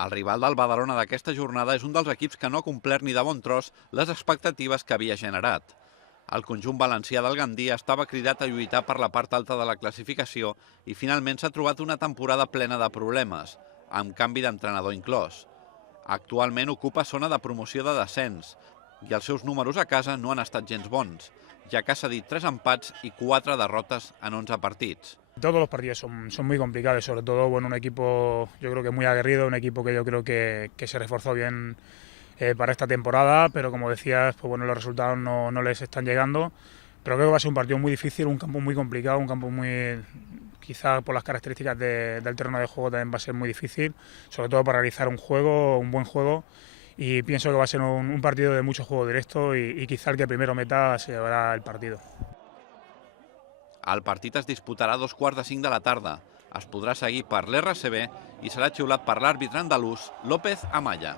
El rival del Badalona d'aquesta jornada és un dels equips que no ha complert ni de bon tros les expectatives que havia generat. El conjunt valencià del Gandia estava cridat a lluitar per la part alta de la classificació i finalment s'ha trobat una temporada plena de problemes, amb canvi d'entrenador inclòs. Actualment ocupa zona de promoció de descens i els seus números a casa no han estat gens bons, ja que ha cedit 3 empats i 4 derrotes en 11 partits. Todos los partidos son muy complicados, sobre todo un equipo yo creo que muy aguerrido, un equipo que yo creo que se reforzó bien para esta temporada, pero como decías, pues bueno, los resultados no les están llegando, pero creo que va a ser un partido muy difícil, un campo muy complicado, un campo muy, quizá por las características del terreno de juego también va a ser muy difícil, sobre todo para realizar un buen juego, y pienso que va a ser un partido de mucho juego directo y quizá el que primero meta se llevará el partido. El partit es disputarà a 2:45 de la tarda. Es podrà seguir per l'RCB i serà xiulat per l'àrbitre andalús López Amaya.